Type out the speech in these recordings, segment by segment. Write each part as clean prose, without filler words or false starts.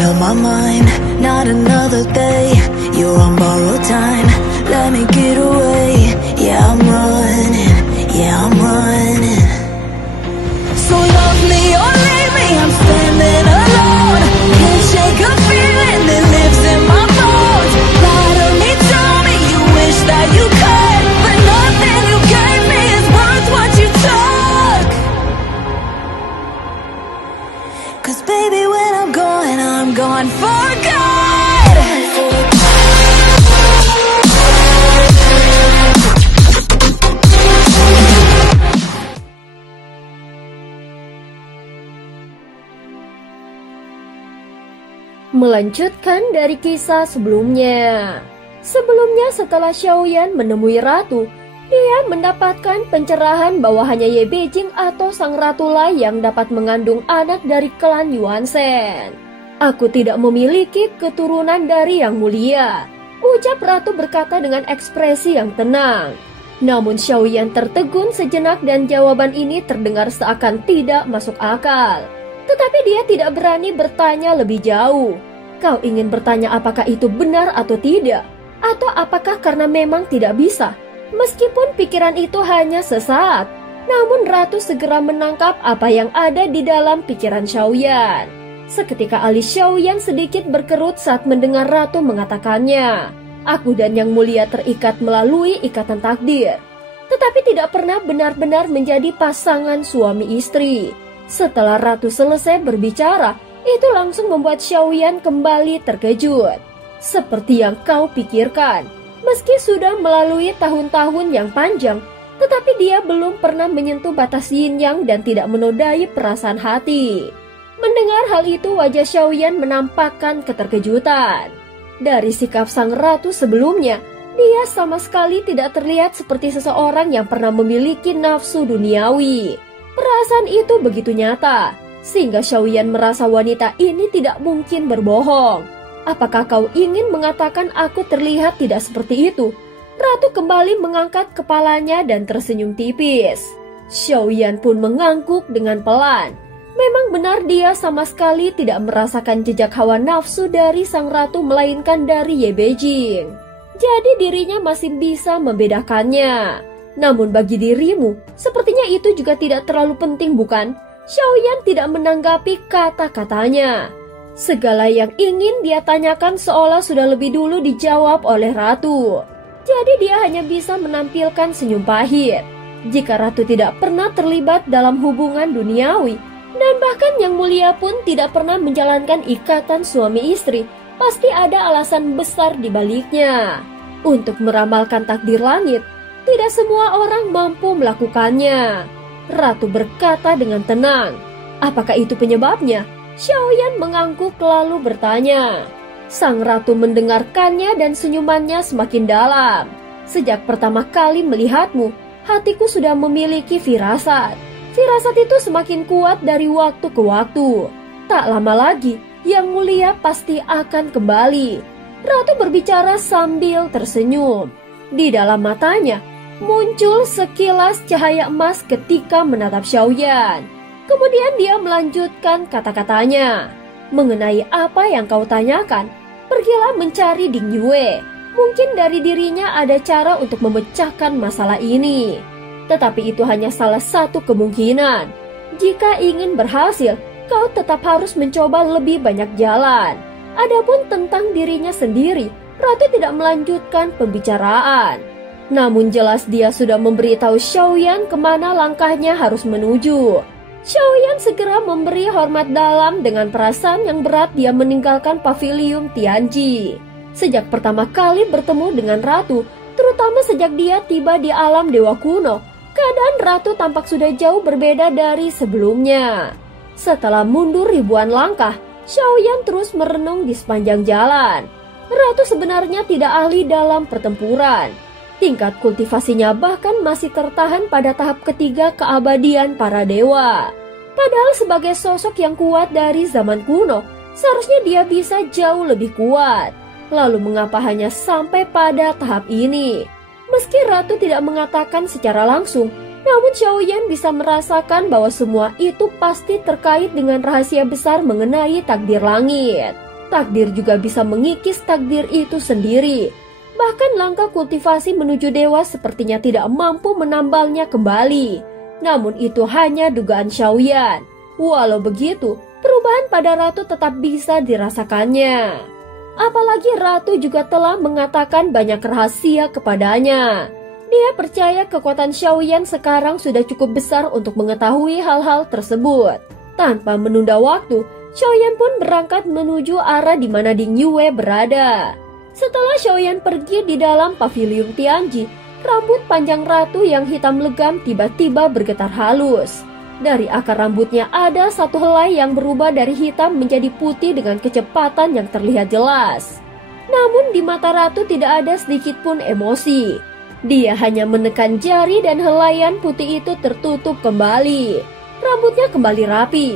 made up my mind, not another day. You're on borrowed time, let me get away. Yeah, I'm running, yeah, I'm running. So love me or leave me, I'm standing alone. Can't shake a feeling that lives in my bones. Lie to me, tell me you wish that you could, but nothing you gave me is worth what you took. Cause baby, when I'm gone for good. Melanjutkan dari kisah sebelumnya. Sebelumnya setelah Xiaoyan menemui ratu, dia mendapatkan pencerahan bahwa hanya Ye Beijing atau sang ratulah yang dapat mengandung anak dari klan Yuan Shen. Aku tidak memiliki keturunan dari yang mulia, ucap ratu berkata dengan ekspresi yang tenang. Namun Xiaoyan tertegun sejenak dan jawaban ini terdengar seakan tidak masuk akal. Tetapi dia tidak berani bertanya lebih jauh. Kau ingin bertanya apakah itu benar atau tidak? Atau apakah karena memang tidak bisa? Meskipun pikiran itu hanya sesaat, namun ratu segera menangkap apa yang ada di dalam pikiran Xiaoyan. Seketika alis Xiaoyan sedikit berkerut saat mendengar ratu mengatakannya. Aku dan yang mulia terikat melalui ikatan takdir, tetapi tidak pernah benar-benar menjadi pasangan suami istri. Setelah ratu selesai berbicara, itu langsung membuat Xiaoyan kembali terkejut. Seperti yang kau pikirkan, meski sudah melalui tahun-tahun yang panjang, tetapi dia belum pernah menyentuh batas yin yang dan tidak menodai perasaan hati. Mendengar hal itu, wajah Xiaoyan menampakkan keterkejutan. Dari sikap sang ratu sebelumnya, dia sama sekali tidak terlihat seperti seseorang yang pernah memiliki nafsu duniawi. Perasaan itu begitu nyata, sehingga Xiaoyan merasa wanita ini tidak mungkin berbohong. Apakah kau ingin mengatakan aku terlihat tidak seperti itu? Ratu kembali mengangkat kepalanya dan tersenyum tipis. Xiaoyan pun mengangguk dengan pelan. Memang benar dia sama sekali tidak merasakan jejak hawa nafsu dari sang ratu melainkan dari Ye Beijing. Jadi dirinya masih bisa membedakannya. Namun bagi dirimu, sepertinya itu juga tidak terlalu penting bukan? Xiaoyan tidak menanggapi kata-katanya. Segala yang ingin dia tanyakan seolah sudah lebih dulu dijawab oleh ratu. Jadi dia hanya bisa menampilkan senyum pahit. Jika ratu tidak pernah terlibat dalam hubungan duniawi, dan bahkan yang mulia pun tidak pernah menjalankan ikatan suami istri, pasti ada alasan besar di baliknya. Untuk meramalkan takdir langit, tidak semua orang mampu melakukannya. Ratu berkata dengan tenang. Apakah itu penyebabnya? Xiaoyan mengangguk lalu bertanya. Sang ratu mendengarkannya dan senyumannya semakin dalam. Sejak pertama kali melihatmu, hatiku sudah memiliki firasat. Firasat itu semakin kuat dari waktu ke waktu. Tak lama lagi, yang mulia pasti akan kembali. Ratu berbicara sambil tersenyum. Di dalam matanya, muncul sekilas cahaya emas ketika menatap Xiaoyan. Kemudian dia melanjutkan kata-katanya. Mengenai apa yang kau tanyakan, pergilah mencari Ding Yue. Mungkin dari dirinya ada cara untuk memecahkan masalah ini. Tetapi itu hanya salah satu kemungkinan. Jika ingin berhasil, kau tetap harus mencoba lebih banyak jalan. Adapun tentang dirinya sendiri, ratu tidak melanjutkan pembicaraan. Namun jelas dia sudah memberitahu Xiaoyan kemana langkahnya harus menuju. Xiaoyan segera memberi hormat dalam dengan perasaan yang berat dia meninggalkan pavilium Tianji. Sejak pertama kali bertemu dengan ratu, terutama sejak dia tiba di alam dewa kuno, keadaan ratu tampak sudah jauh berbeda dari sebelumnya. Setelah mundur ribuan langkah, Xiaoyan terus merenung di sepanjang jalan. Ratu sebenarnya tidak ahli dalam pertempuran. Tingkat kultivasinya bahkan masih tertahan pada tahap ketiga keabadian para dewa. Padahal sebagai sosok yang kuat dari zaman kuno, seharusnya dia bisa jauh lebih kuat. Lalu mengapa hanya sampai pada tahap ini? Meski ratu tidak mengatakan secara langsung, namun Xiaoyan bisa merasakan bahwa semua itu pasti terkait dengan rahasia besar mengenai takdir langit. Takdir juga bisa mengikis takdir itu sendiri. Bahkan langkah kultivasi menuju dewa sepertinya tidak mampu menambalnya kembali. Namun itu hanya dugaan Xiaoyan. Walau begitu, perubahan pada ratu tetap bisa dirasakannya. Apalagi ratu juga telah mengatakan banyak rahasia kepadanya. Dia percaya kekuatan Xiaoyan sekarang sudah cukup besar untuk mengetahui hal-hal tersebut. Tanpa menunda waktu, Xiaoyan pun berangkat menuju arah di mana Ding Yue berada. Setelah Xiaoyan pergi di dalam pavilion Tianji, rambut panjang ratu yang hitam legam tiba-tiba bergetar halus. Dari akar rambutnya ada satu helai yang berubah dari hitam menjadi putih dengan kecepatan yang terlihat jelas. Namun di mata ratu tidak ada sedikit pun emosi. Dia hanya menekan jari dan helaian putih itu tertutup kembali. Rambutnya kembali rapi.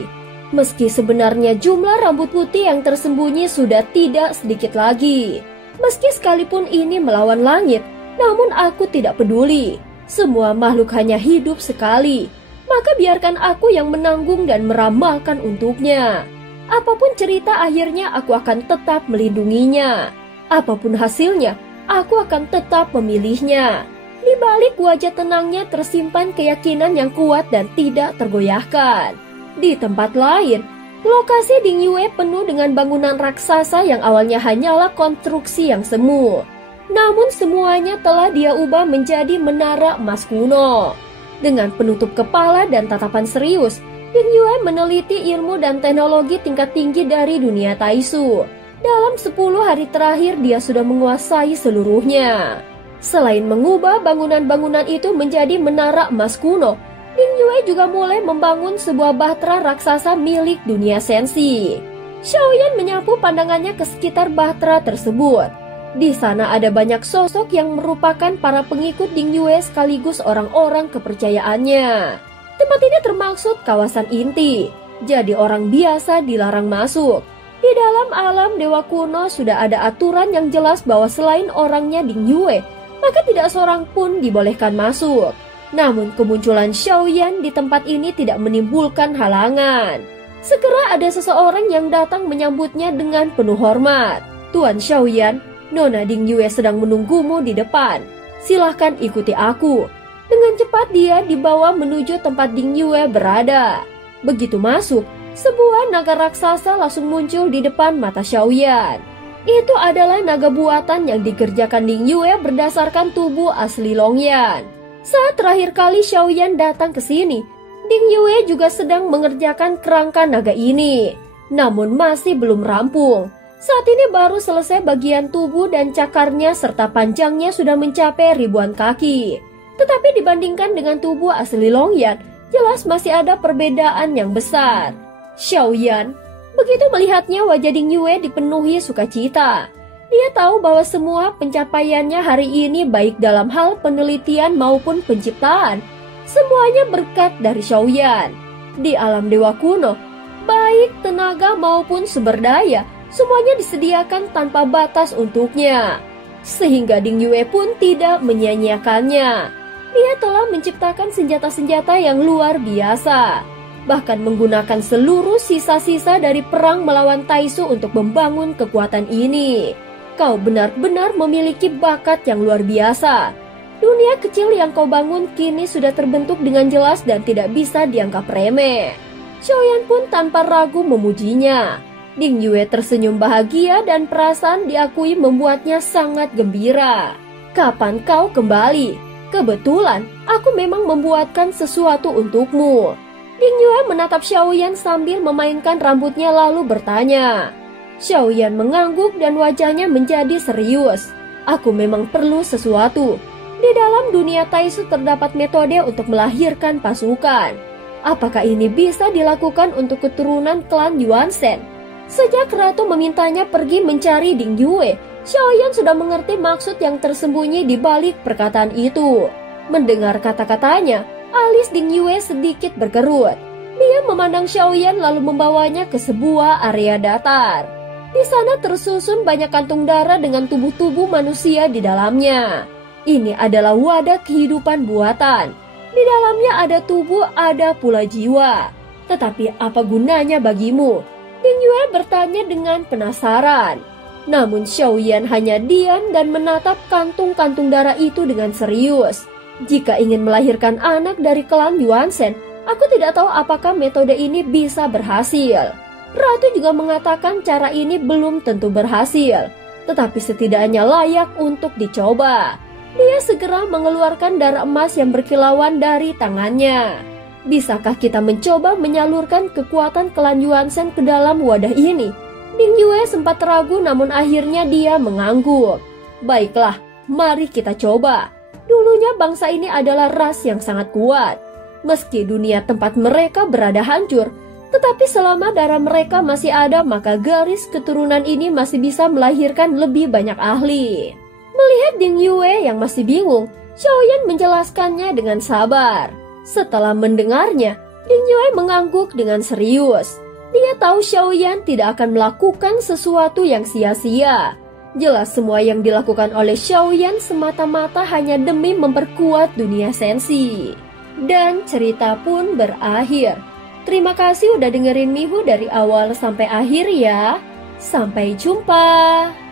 Meski sebenarnya jumlah rambut putih yang tersembunyi sudah tidak sedikit lagi. Meski sekalipun ini melawan langit, namun aku tidak peduli. Semua makhluk hanya hidup sekali. Maka biarkan aku yang menanggung dan meramalkan untuknya. Apapun cerita akhirnya aku akan tetap melindunginya. Apapun hasilnya, aku akan tetap memilihnya. Di balik wajah tenangnya tersimpan keyakinan yang kuat dan tidak tergoyahkan. Di tempat lain, lokasi Ding Yue penuh dengan bangunan raksasa yang awalnya hanyalah konstruksi yang semu. Namun semuanya telah dia ubah menjadi menara emas kuno. Dengan penutup kepala dan tatapan serius, Ding Yue meneliti ilmu dan teknologi tingkat tinggi dari dunia Taisu. Dalam 10 hari terakhir dia sudah menguasai seluruhnya. Selain mengubah bangunan-bangunan itu menjadi menara emas kuno, Ding Yue juga mulai membangun sebuah bahtera raksasa milik dunia sensi. Xiaoyan menyapu pandangannya ke sekitar bahtera tersebut. Di sana ada banyak sosok yang merupakan para pengikut Ding Yue sekaligus orang-orang kepercayaannya. Tempat ini termaksud kawasan inti, jadi orang biasa dilarang masuk. Di dalam alam dewa kuno sudah ada aturan yang jelas bahwa selain orangnya Ding Yue, maka tidak seorang pun dibolehkan masuk. Namun kemunculan Xiaoyan di tempat ini tidak menimbulkan halangan. Segera ada seseorang yang datang menyambutnya dengan penuh hormat. "Tuan Xiaoyan, Nona Ding Yue sedang menunggumu di depan. Silahkan ikuti aku." Dengan cepat dia dibawa menuju tempat Ding Yue berada. Begitu masuk, sebuah naga raksasa langsung muncul di depan mata Xiaoyan. Itu adalah naga buatan yang dikerjakan Ding Yue berdasarkan tubuh asli Longyan. Saat terakhir kali Xiaoyan datang ke sini, Ding Yue juga sedang mengerjakan kerangka naga ini. Namun masih belum rampung. Saat ini baru selesai bagian tubuh dan cakarnya serta panjangnya sudah mencapai ribuan kaki. Tetapi dibandingkan dengan tubuh asli Longyan, jelas masih ada perbedaan yang besar. Xiaoyan begitu melihatnya, wajah Ding Yue dipenuhi sukacita. Dia tahu bahwa semua pencapaiannya hari ini baik dalam hal penelitian maupun penciptaan, semuanya berkat dari Xiaoyan. Di alam dewa kuno, baik tenaga maupun sumber daya, semuanya disediakan tanpa batas untuknya. Sehingga Ding Yue pun tidak menyia-nyiakannya. Dia telah menciptakan senjata-senjata yang luar biasa. Bahkan menggunakan seluruh sisa-sisa dari perang melawan Taisu untuk membangun kekuatan ini. Kau benar-benar memiliki bakat yang luar biasa. Dunia kecil yang kau bangun kini sudah terbentuk dengan jelas dan tidak bisa dianggap remeh. Xiaoyan pun tanpa ragu memujinya. Ding Yue tersenyum bahagia dan perasaan diakui membuatnya sangat gembira. "Kapan kau kembali? Kebetulan aku memang membuatkan sesuatu untukmu." Ding Yue menatap Xiaoyan sambil memainkan rambutnya lalu bertanya. Xiaoyan mengangguk dan wajahnya menjadi serius. "Aku memang perlu sesuatu. Di dalam dunia Taisu terdapat metode untuk melahirkan pasukan. Apakah ini bisa dilakukan untuk keturunan klan Yuanzhen?" Sejak ratu memintanya pergi mencari Ding Yue, Xiaoyan sudah mengerti maksud yang tersembunyi di balik perkataan itu. Mendengar kata-katanya, alis Ding Yue sedikit berkerut. Dia memandang Xiaoyan lalu membawanya ke sebuah area datar. Di sana tersusun banyak kantung darah dengan tubuh-tubuh manusia di dalamnya. Ini adalah wadah kehidupan buatan. Di dalamnya ada tubuh, ada pula jiwa. Tetapi apa gunanya bagimu? Ding Yue bertanya dengan penasaran. Namun Xiaoyan hanya diam dan menatap kantung-kantung darah itu dengan serius. Jika ingin melahirkan anak dari klan Yuanzhen, aku tidak tahu apakah metode ini bisa berhasil. Ratu juga mengatakan cara ini belum tentu berhasil, tetapi setidaknya layak untuk dicoba. Dia segera mengeluarkan darah emas yang berkilauan dari tangannya. Bisakah kita mencoba menyalurkan kekuatan klan Yuanzhen ke dalam wadah ini? Ding Yue sempat ragu, namun akhirnya dia mengangguk. Baiklah, mari kita coba. Dulunya bangsa ini adalah ras yang sangat kuat. Meski dunia tempat mereka berada hancur, tetapi selama darah mereka masih ada, maka garis keturunan ini masih bisa melahirkan lebih banyak ahli. Melihat Ding Yue yang masih bingung, Xiaoyan menjelaskannya dengan sabar. Setelah mendengarnya, Ding Yue mengangguk dengan serius. Dia tahu Xiaoyan tidak akan melakukan sesuatu yang sia-sia. Jelas semua yang dilakukan oleh Xiaoyan semata-mata hanya demi memperkuat dunia sensi. Dan cerita pun berakhir. Terima kasih udah dengerin Mihu dari awal sampai akhir ya. Sampai jumpa.